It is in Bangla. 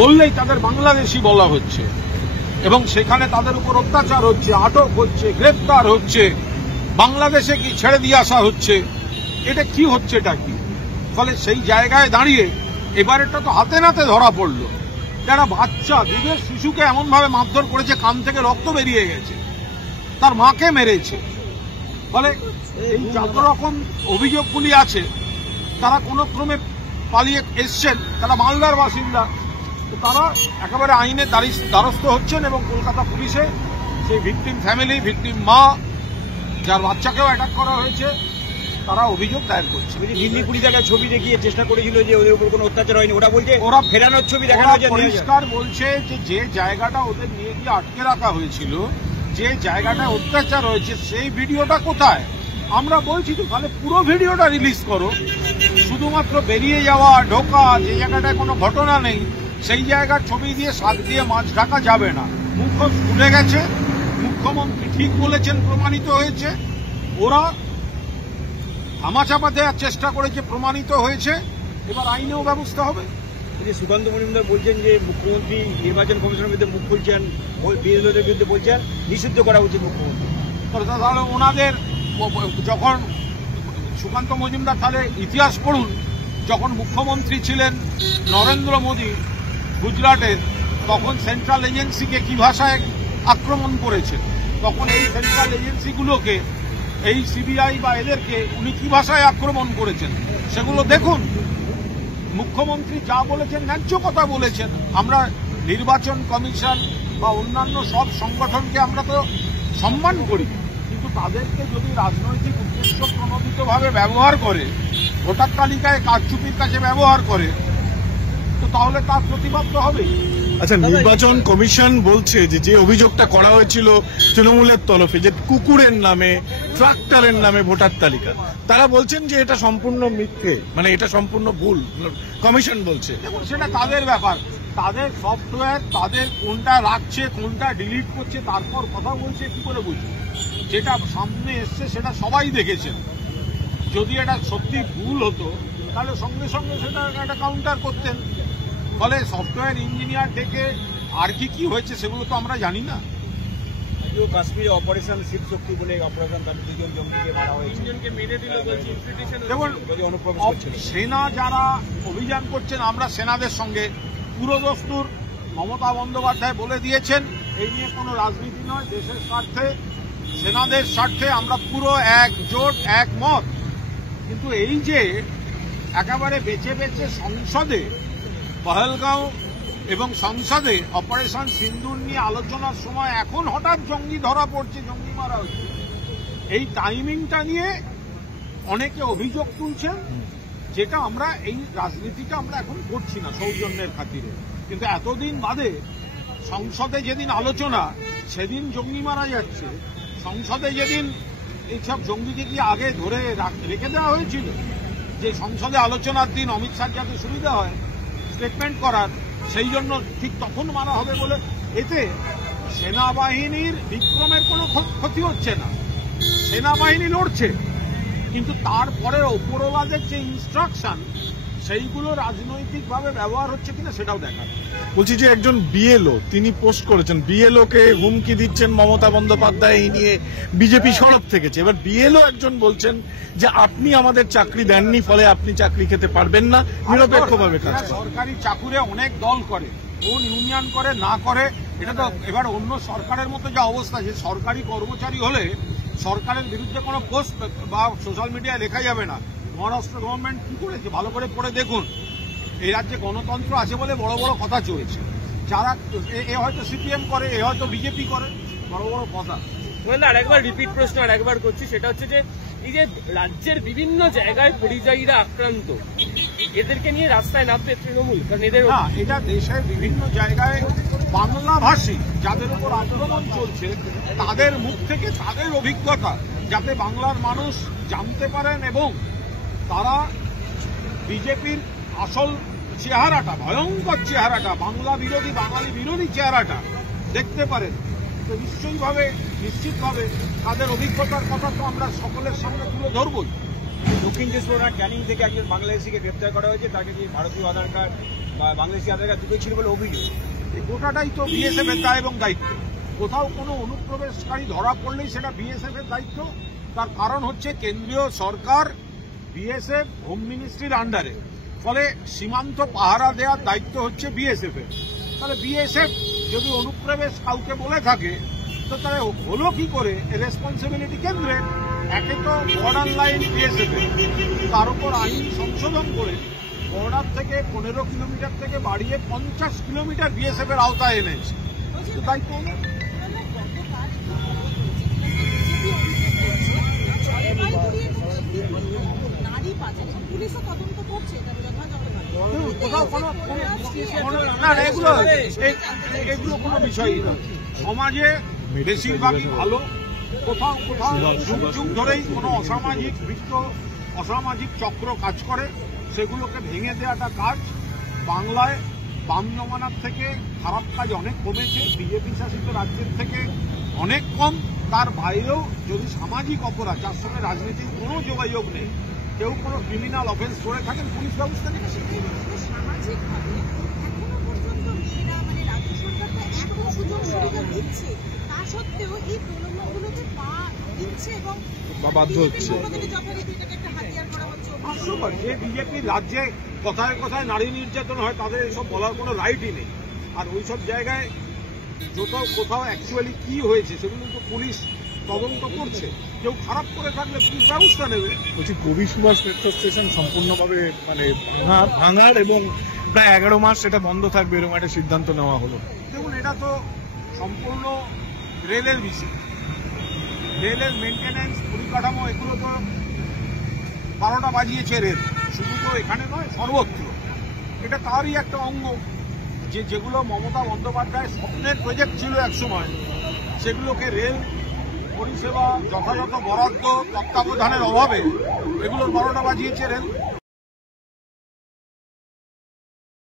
বললেই তাদের বাংলাদেশি বলা হচ্ছে এবং সেখানে তাদের উপর অত্যাচার হচ্ছে, আটক হচ্ছে, গ্রেফতার হচ্ছে, বাংলাদেশে কি ছেড়ে দিয়ে আসা হচ্ছে। এটা কি হচ্ছে, এটা কি? ফলে সেই জায়গায় দাঁড়িয়ে এবার এটা তো হাতে নাতে ধরা পড়লো। যারা বাচ্চা দুধের শিশুকে এমনভাবে মারধর করেছে, কান থেকে রক্ত বেরিয়ে গেছে, তার মাকে মেরেছে। ফলে এই যত রকম অভিযোগগুলি আছে তারা কোনো ক্রমে পালিয়ে এসছেন, তারা মালদার বাসিন্দা, তারা একেবারে আইনের দ্বারস্থ হচ্ছেন এবং কলকাতা পুলিশে সেই ভিকটিম ফ্যামিলি, ভিকটিম মা, যার বাচ্চাকেও অ্যাটাক করা হয়েছে, তারা অভিযোগ দায়ের করছে। মেদিনীপুরি জায়গায় ছবি দেখিয়ে চেষ্টা করেছিল যে ওদের উপর কোনো অত্যাচার হয়নি, ওরা বলছে ওরা ফেরানোর ছবি দেখানো হয়েছে। পরিষ্কার বলছে যে জায়গাটা ওদের নিয়ে গিয়ে আটকে রাখা হয়েছিল, যে জায়গাটা অত্যাচার হয়েছে, সেই ভিডিওটা কোথায়? আমরা বলছি তো তাহলে পুরো ভিডিওটা রিলিজ করো। শুধুমাত্র বেরিয়ে যাওয়া, ঢোকা, যে জায়গাটায় কোনো ঘটনা নেই সেই জায়গার ছবি দিয়ে শাক দিয়ে মাছ ঢাকা যাবে না। মুখ খুলে গেছে, মুখ্যমন্ত্রী ঠিক বলেছেন, প্রমাণিত হয়েছে। ওরা ধামাচাপা দেওয়ার চেষ্টা করেছে, প্রমাণিত হয়েছে। এবার আইনেও ব্যবস্থা হবে। সুকান্ত মজুমদার বলছেন যে মুখ্যমন্ত্রী নির্বাচন কমিশনের বিরুদ্ধে মুখ খুলছেন, বিরোধীদের বিরুদ্ধে বলছেন নিষিদ্ধ করা উচিত মুখ্যমন্ত্রী। তাহলে ওনাদের যখন সুকান্ত মজুমদার, তাহলে ইতিহাস পড়ুন, যখন মুখ্যমন্ত্রী ছিলেন নরেন্দ্র মোদী গুজরাটের, তখন সেন্ট্রাল এজেন্সিকে কি ভাষায় আক্রমণ করেছেন, তখন এই সেন্ট্রাল এজেন্সিগুলোকে, এই সিবিআই বা এদেরকে উনি কি ভাষায় আক্রমণ করেছেন সেগুলো দেখুন। মুখ্যমন্ত্রী যা বলেছেন ন্যায্য কথা বলেছেন। আমরা নির্বাচন কমিশন বা অন্যান্য সব সংগঠনকে আমরা তো সম্মান করি, কিন্তু তাদেরকে যদি রাজনৈতিক উদ্দেশ্য প্রণোদিতভাবে ব্যবহার করে, ভোটার তালিকায় কারচুপির কাছে ব্যবহার করে, তো তাহলে তার প্রতিবাদ তো হবেই। আচ্ছা, নির্বাচন কমিশন বলছে যে অভিযোগটা করা হয়েছিল তৃণমূলের তরফে, যে কুকুরের নামে, ট্রাক্টরের নামে ভোটার তালিকা, তারা বলছেন যে এটা সম্পূর্ণ মিথ্যে, মানে এটা সম্পূর্ণ ভুল। কমিশন বলছে দেখুন, সেটা তাদের ব্যাপার, তাদের সফটওয়্যার, তাদের কোনটা রাখছে, কোনটা ডিলিট করছে, তারপর কথা বলছে, কি করে বুঝবে? যেটা সামনে এসছে সেটা সবাই দেখেছেন। যদি এটা সত্যি ভুল হতো তাহলে সঙ্গে সঙ্গে সেটা একটা কাউন্টার করতেন। ফলে সফটওয়্যার ইঞ্জিনিয়ার থেকে আর কি হয়েছে সেগুলো তো আমরা জানি না। কাশ্মীরে অপারেশন শিবশক্তি বলে অপারেশন, তাদের দুজন জঙ্গিকে মারা হয়েছে, দেখুন, সেনা যারা অভিযান করছেন, আমরা সেনাদের সঙ্গে পুরোদস্তুর মমতা বন্দ্যোপাধ্যায় বলে দিয়েছেন, এই নিয়ে কোনো রাজনীতি নয়, দেশের স্বার্থে, সেনাদের স্বার্থে আমরা পুরো একজোট, একমত। কিন্তু এই যে একেবারে বেছে বেছে সংসদে পহেলগাঁও এবং সংসদে অপারেশন সিন্দুর নিয়ে আলোচনার সময় এখন হঠাৎ জঙ্গি ধরা পড়ছে, জঙ্গি মারা হচ্ছে, এই টাইমিংটা নিয়ে অনেকে অভিযোগ তুলছেন, যেটা আমরা এই রাজনীতিটা আমরা এখন করছি না সৌজন্যের খাতিরে। কিন্তু এতদিন বাদে সংসদে যেদিন আলোচনা, সেদিন জঙ্গি মারা যাচ্ছে। সংসদে যেদিন এইসব জঙ্গিকে কি আগে ধরে রেখে দেওয়া হয়েছিল, যে সংসদে আলোচনার দিন অমিত শাহ যাতে সুবিধা হয় স্টেটমেন্ট করার, সেই জন্য ঠিক তখন মারা হবে বলে। এতে সেনাবাহিনীর বিক্রমের কোনো ক্ষতি হচ্ছে না, সেনাবাহিনী লড়ছে, কিন্তু তারপরে ওপরওয়ালাদের যে ইনস্ট্রাকশন সেইগুলো রাজনৈতিকভাবে ব্যবহার হচ্ছে কিনা সেটাও দেখা। বলছি যে একজন বিএলও তিনি পোস্ট করেছেন, বিএলও কে হুমকি দিচ্ছেন মমতা বন্দ্যোপাধ্যায়, এই নিয়ে বিজেপি সরব থেকেছে। এবার বিএলও একজন বলছেন যে আপনি আমাদের চাকরি দেননি, ফলে আপনি চাকরি খেতে পারবেন না, নিরপেক্ষভাবে কাজ করেন। সরকারি চাকুরে অনেক দল করে, কোন ইউনিয়ন করে না করে এটা তো এবার অন্য সরকারের মতো যা অবস্থা, যে সরকারি কর্মচারী হলে সরকারের বিরুদ্ধে কোনো পোস্ট বা সোশ্যাল মিডিয়ায় লেখা যাবে না। মহারাষ্ট্র গভর্নমেন্ট কি করেছে ভালো করে পড়ে দেখুন। এই রাজ্যে গণতন্ত্র আছে বলে বড় বড় কথা চলেছে। যারা এ হয়তো সিপিএম করে, এ হয়তো বিজেপি করে, বড় বড় কথা। আরেকবার রিপিট প্রশ্ন আরেকবার করছি, সেটা হচ্ছে যে এই যে রাজ্যের বিভিন্ন জায়গায় পরিযায়ীরা আক্রান্ত, এদেরকে নিয়ে রাস্তায় নামবে তৃণমূল? কারণ এদের না, এটা দেশের বিভিন্ন জায়গায় বাংলাভাষী যাদের উপর আক্রমণ চলছে তাদের মুখ থেকে তাদের অভিজ্ঞতা যাতে বাংলার মানুষ জানতে পারেন এবং তারা বিজেপির আসল চেহারাটা, ভয়ঙ্কর চেহারাটা, বাংলা বিরোধী, বাঙালি বিরোধী চেহারাটা দেখতে পারেন, তো নিশ্চিতভাবে তাদের অভিজ্ঞতার কথা তো আমরা সকলের সামনে তুলে ধরবই। দক্ষিণ চব্বিশ পরগনার ক্যানিং থেকে একজন বাংলাদেশিকে গ্রেপ্তার করা হয়েছে, তাকে নিয়ে ভারতীয় আধার কার্ড বা বাংলাদেশি আধার কার্ড দুটোই ছিল বলে অভিযোগ। এই গোটাটাই তো বিএসএফ এর দায় এবং দায়িত্ব। কোথাও কোনো অনুপ্রবেশকারী ধরা পড়লেই সেটা বিএসএফ এর দায়িত্ব। তার কারণ হচ্ছে কেন্দ্রীয় সরকার বিএসএফ হোম মিনিস্ট্রির আন্ডারে, ফলে সীমান্ত পাহারা দেওয়ার দায়িত্ব হচ্ছে বিএসএফ এর। তাহলে বিএসএফ যদি অনুপ্রবেশ কাউকে বলে থাকে তো তাহলে হলো কি করে? রেসপন্সিবিলিটি কেন্দ্রের। একে তো বর্ডার লাইন বিএসএফ এর, তার উপর আইন সংশোধন করে বর্ডার থেকে 15 কিলোমিটার থেকে বাড়িয়ে 50 কিলোমিটার বিএসএফ এর আওতায় এনেছে। দায়িত্ব এগুলো কোনো বিষয়ই না। সমাজে বেশিরভাগই ভালো, কোথাও কোথাও যুগ যুগ ধরেই কোনো অসামাজিক চক্র কাজ করে, সেগুলোকে ভেঙে দেওয়াটা কাজ। বাংলায় বাম জমানার থেকে খারাপ কাজ অনেক কমেছে, বিজেপি শাসিত রাজ্যের থেকে অনেক কম। তার বাইরেও যদি সামাজিক অপরাধ, যার সঙ্গে রাজনীতির কোনো যোগাযোগ নেই, কেউ কোনো ক্রিমিনাল অফেন্স করে থাকেন, পুলিশ ব্যবস্থা নিয়ে বাধ্য হচ্ছে। যে বিজেপির রাজ্যে কথায় কথায় নারী নির্যাতন হয়, তাদের এসব বলার কোনো রাইটই নেই। আর ওইসব জায়গায় কোথাও অ্যাকচুয়ালি কি হয়েছে সেগুলো তো পুলিশ তদন্ত করছে। কেউ খারাপ করে থাকলে পুলিশ ব্যবস্থা নেবে। বলছি, কবি সুভাষ মেট্রো স্টেশন সম্পূর্ণভাবে মানে ভাঙার এবং প্রায় 11 মাস সেটা বন্ধ থাকবে, এরকম একটা সিদ্ধান্ত নেওয়া হলো। দেখুন, এটা তো সম্পূর্ণ রেলের বিষয়। রেলের মেনটেন্যান্স, পরিকাঠামো, এগুলো তো 12টা বাজিয়েছে রেল। শুধু তো এখানে নয়, সর্বত্র। এটা তারই একটা অঙ্গ, যেগুলো মমতা বন্দ্যোপাধ্যায়ের স্বপ্নের প্রজেক্ট ছিল একসময়, সেগুলোকে রেল পরিষেবা যথাযথ বরাদ্দ তত্ত্বাবধানের অভাবে এগুলোর 12টা বাজিয়েছে রেল।